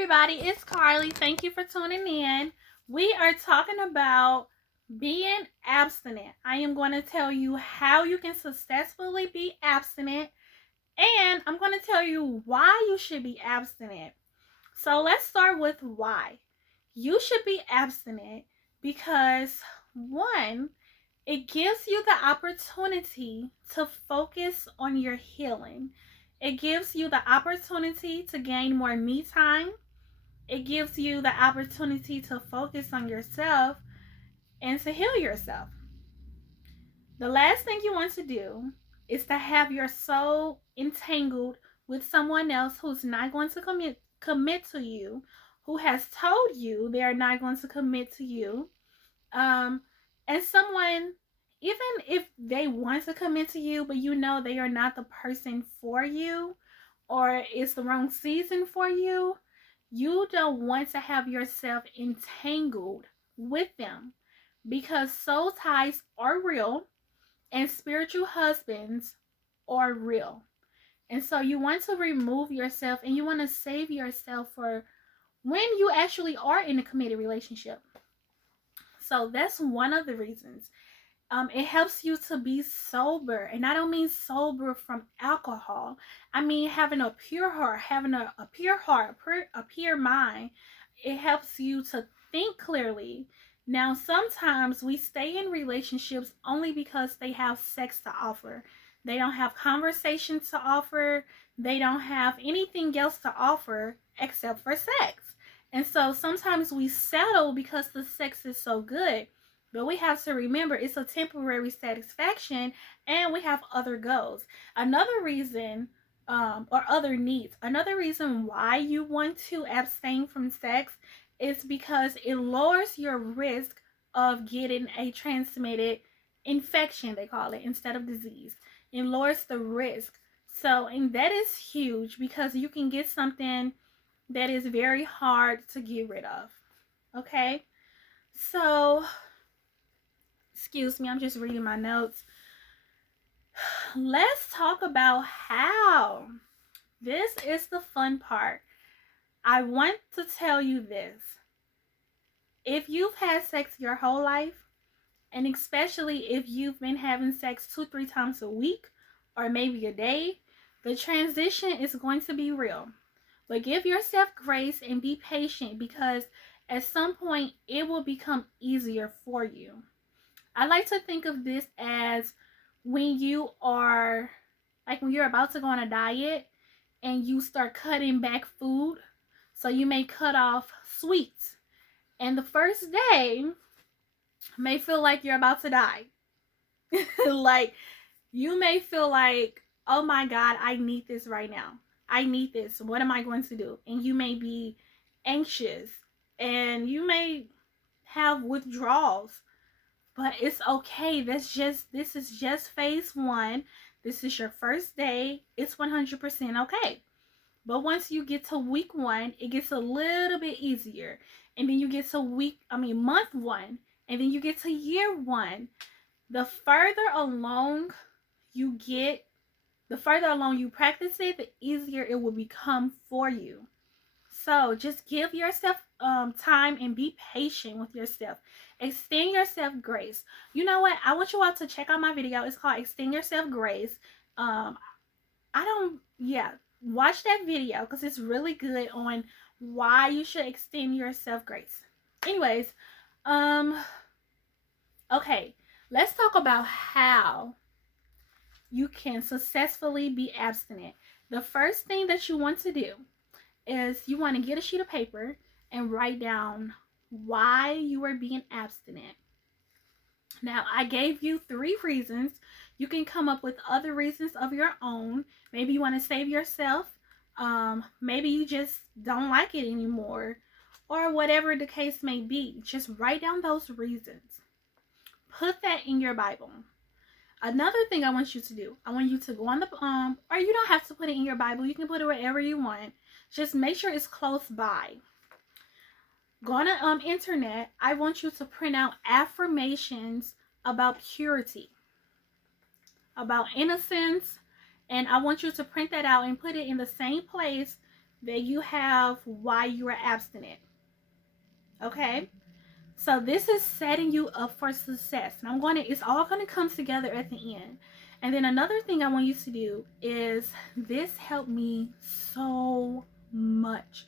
everybody, it's Carly. Thank you for tuning in. We are talking about being abstinent. I am going to tell you how you can successfully be abstinent, and I'm going to tell you why you should be abstinent. So let's start with why. You should be abstinent because, one, it gives you the opportunity to focus on your healing. It gives you the opportunity to gain more me time. It gives you the opportunity to focus on yourself and to heal yourself. The last thing you want to do is to have your soul entangled with someone else who's not going to commit to you, who has told you they are not going to commit to you. And someone, even if they want to commit to you, but you know they are not the person for you, or it's the wrong season for you, you don't want to have yourself entangled with them, because soul ties are real and spiritual husbands are real. And so you want to remove yourself and you want to save yourself for when you actually are in a committed relationship. So that's one of the reasons. It helps you to be sober, and I don't mean sober from alcohol. I mean having a pure heart, having a pure heart, a pure mind. It helps you to think clearly. Now, sometimes we stay in relationships only because they have sex to offer. They don't have conversations to offer. They don't have anything else to offer except for sex. And so sometimes we settle because the sex is so good. But we have to remember it's a temporary satisfaction, and we have other goals. Another reason, or other needs, another reason why you want to abstain from sex is because it lowers your risk of getting a transmitted infection, they call it, instead of disease. It lowers the risk. So, and that is huge because you can get something that is very hard to get rid of. Okay? So, excuse me, I'm just reading my notes. Let's talk about how. This is the fun part. I want to tell you this. If you've had sex your whole life, and especially if you've been having sex 2-3 times a week or maybe a day, the transition is going to be real. But give yourself grace and be patient, because at some point it will become easier for you. I like to think of this as when you are, like when you're about to go on a diet and you start cutting back food. So you may cut off sweets. And the first day may feel like you're about to die. Like you may feel like, oh my God, I need this right now. I need this. What am I going to do? And you may be anxious and you may have withdrawals. But it's okay. This is just phase 1. This is your first day. It's 100% okay. But once you get to week 1, it gets a little bit easier. And then you get to month 1. And then you get to year 1. The further along you get, the further along you practice it, the easier it will become for you. So just give yourself time and be patient with yourself. Extend yourself grace. You know what? I want you all to check out my video. It's called Extend Yourself Grace. Watch that video because it's really good on why you should extend yourself grace. Anyways, okay, let's talk about how you can successfully be abstinent. The first thing that you want to do is you want to get a sheet of paper and write down why you are being abstinent. Now, I gave you 3 reasons. You can come up with other reasons of your own. Maybe you want to save yourself. Maybe you just don't like it anymore, or whatever the case may be. Just write down those reasons. Put that in your Bible. Another thing I want you to do, I want you to go on the, or you don't have to put it in your Bible. You can put it wherever you want. Just make sure it's close by. Go on the internet. I want you to print out affirmations about purity, about innocence, and I want you to print that out and put it in the same place that you have why you are abstinent. Okay? So this is setting you up for success. And it's all gonna come together at the end. And then another thing I want you to do is, this helped me so much.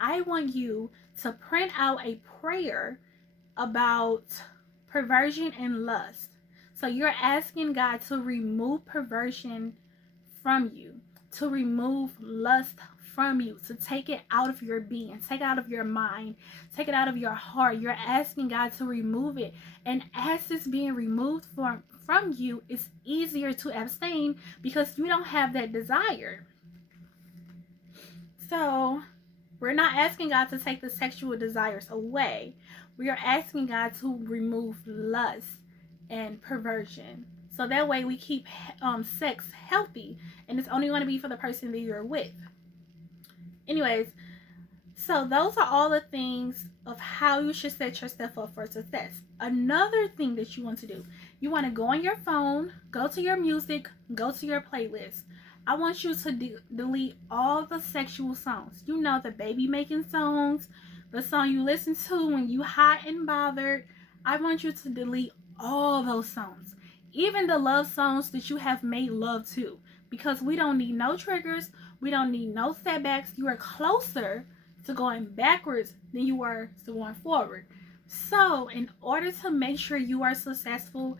I want you to print out a prayer about perversion and lust. So you're asking God to remove perversion from you, to remove lust from you, to take it out of your being, take it out of your mind, take it out of your heart. You're asking God to remove it. And as it's being removed from you, it's easier to abstain because you don't have that desire. So we're not asking God to take the sexual desires away. We are asking God to remove lust and perversion. So that way we keep sex healthy, and it's only going to be for the person that you're with. Anyways, so those are all the things of how you should set yourself up for success. Another thing that you want to do, you want to go on your phone, go to your music, go to your playlist. I want you to delete all the sexual songs. You know, the baby making songs, the song you listen to when you hot and bothered. I want you to delete all those songs. Even the love songs that you have made love to. Because we don't need no triggers. We don't need no setbacks. You are closer to going backwards than you are to going forward. So in order to make sure you are successful,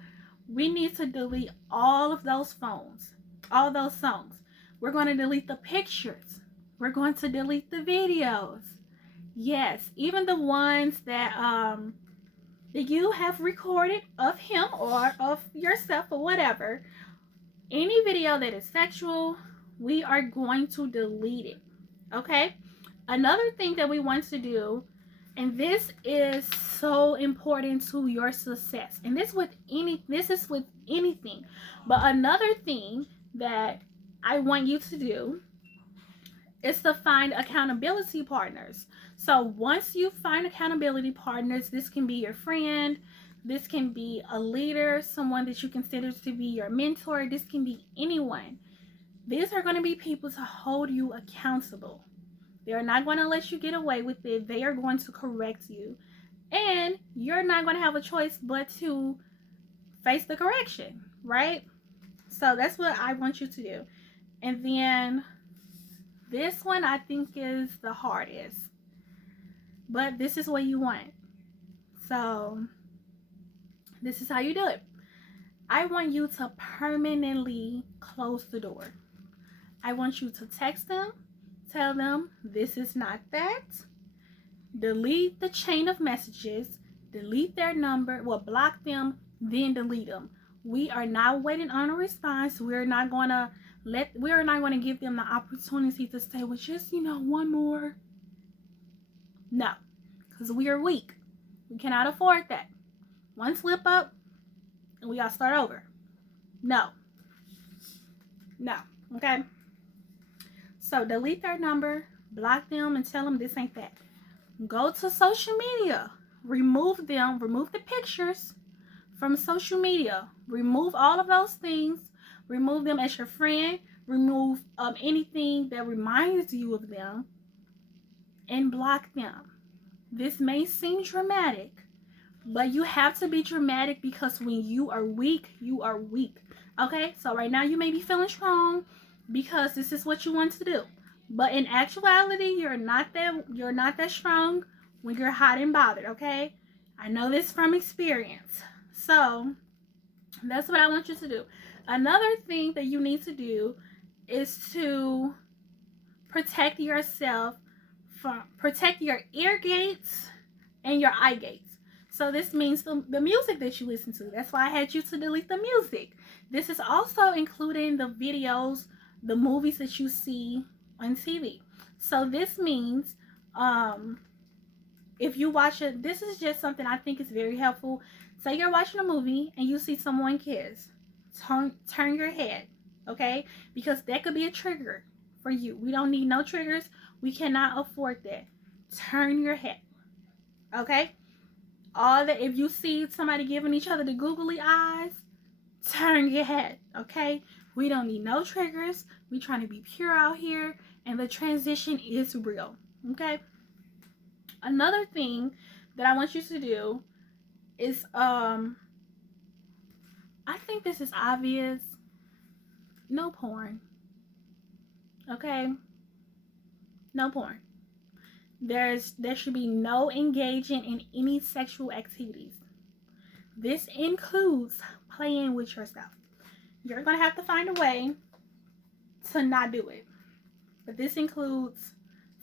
we need to delete all of those phones, all those songs. We're going to delete the pictures. We're going to delete the videos. Yes, even the ones that you have recorded of him or of yourself or whatever. Any video that is sexual, we are going to delete it. Okay? Another thing that we want to do, and this is so important to your success, and this is with anything, but another thing that I want you to do is to find accountability partners. So once you find accountability partners, this can be your friend, this can be a leader, someone that you consider to be your mentor, this can be anyone. These are going to be people to hold you accountable. They are not going to let you get away with it. They are going to correct you. And you're not going to have a choice but to face the correction, right? So that's what I want you to do. And then this one I think is the hardest. But this is what you want. So this is how you do it. I want you to permanently close the door. I want you to text them, tell them this is not that. Delete the chain of messages, delete their number, block them, then delete them. We are not waiting on a response. We're not going to give them the opportunity to say, well, just, one more. No, because we are weak. We cannot afford that. One slip up and we got to start over. No. Okay? So delete their number, block them, and tell them this ain't that. Go to social media. Remove the pictures from social media. Remove all of those things. Remove them as your friend. Remove anything that reminds you of them. And block them. This may seem dramatic, but you have to be dramatic because when you are weak, you are weak. Okay? So right now you may be feeling strong because this is what you want to do. But in actuality, you're not that strong when you're hot and bothered, okay? I know this from experience. So that's what I want you to do. Another thing that you need to do is to protect yourself protect your ear gates and your eye gates. So this means the music that you listen to. That's why I had you to delete the music. This is also including the videos, the movies that you see on TV. So this means if you watch it, this is just something I think is very helpful. Say you're watching a movie and you see someone kiss. Turn your head, okay? Because that could be a trigger for you. We don't need no triggers. We cannot afford that. Turn your head, okay? If you see somebody giving each other the googly eyes, turn your head, okay? We don't need no triggers. We trying to be pure out here, and the transition is real. Okay. Another thing that I want you to do is I think this is obvious. No porn. Okay? No porn. There should be no engaging in any sexual activities. This includes playing with yourself. You're going to have to find a way to not do it. But this includes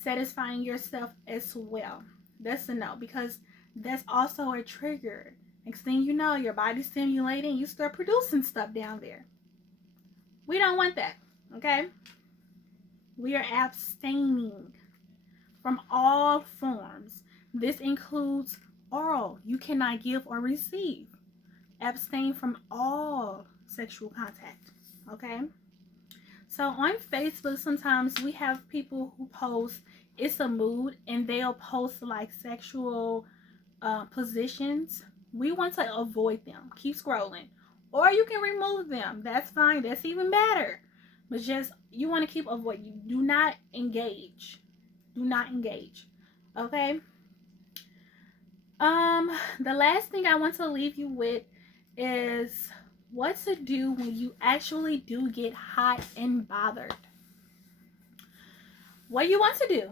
satisfying yourself as well. That's a no, because that's also a trigger. Next thing you know, your body's stimulating, you start producing stuff down there. We don't want that, okay? We are abstaining from all forms. This includes oral. You cannot give or receive. Abstain from all sexual contact, okay? So on Facebook, sometimes we have people who post, it's a mood, and they'll post like sexual positions. We want to avoid them. Keep scrolling. Or you can remove them. That's fine. That's even better. But just, you want to keep avoiding. Do not engage. Do not engage. Okay? The last thing I want to leave you with is what to do when you actually do get hot and bothered. What you want to do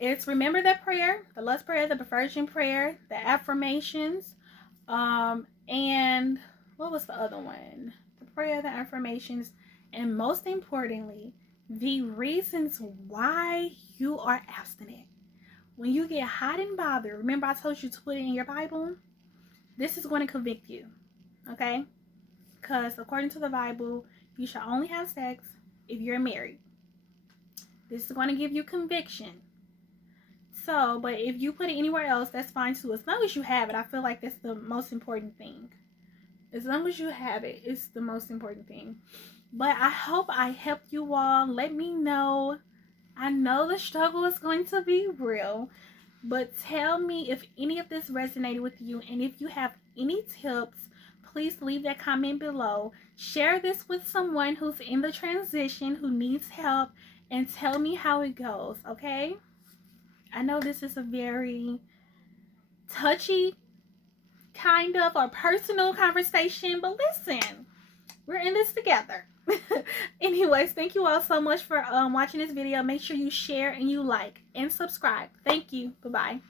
is remember that prayer, the lust prayer, the perversion prayer, the affirmations, and what was the other one? The prayer, the affirmations, and most importantly, the reasons why you are abstinent. When you get hot and bothered, remember I told you to put it in your Bible? This is going to convict you, okay? Because according to the Bible, you shall only have sex if you're married. This is going to give you conviction. So, but if you put it anywhere else, that's fine too. As long as you have it, I feel like that's the most important thing. As long as you have it, it's the most important thing. But I hope I helped you all. Let me know. I know the struggle is going to be real, but tell me if any of this resonated with you, and if you have any tips, please leave that comment below. Share this with someone who's in the transition, who needs help, and tell me how it goes, okay? I know this is a very touchy kind of or personal conversation, but listen, we're in this together. Anyways, thank you all so much for watching this video. Make sure you share and you like and subscribe. Thank you. Bye-bye.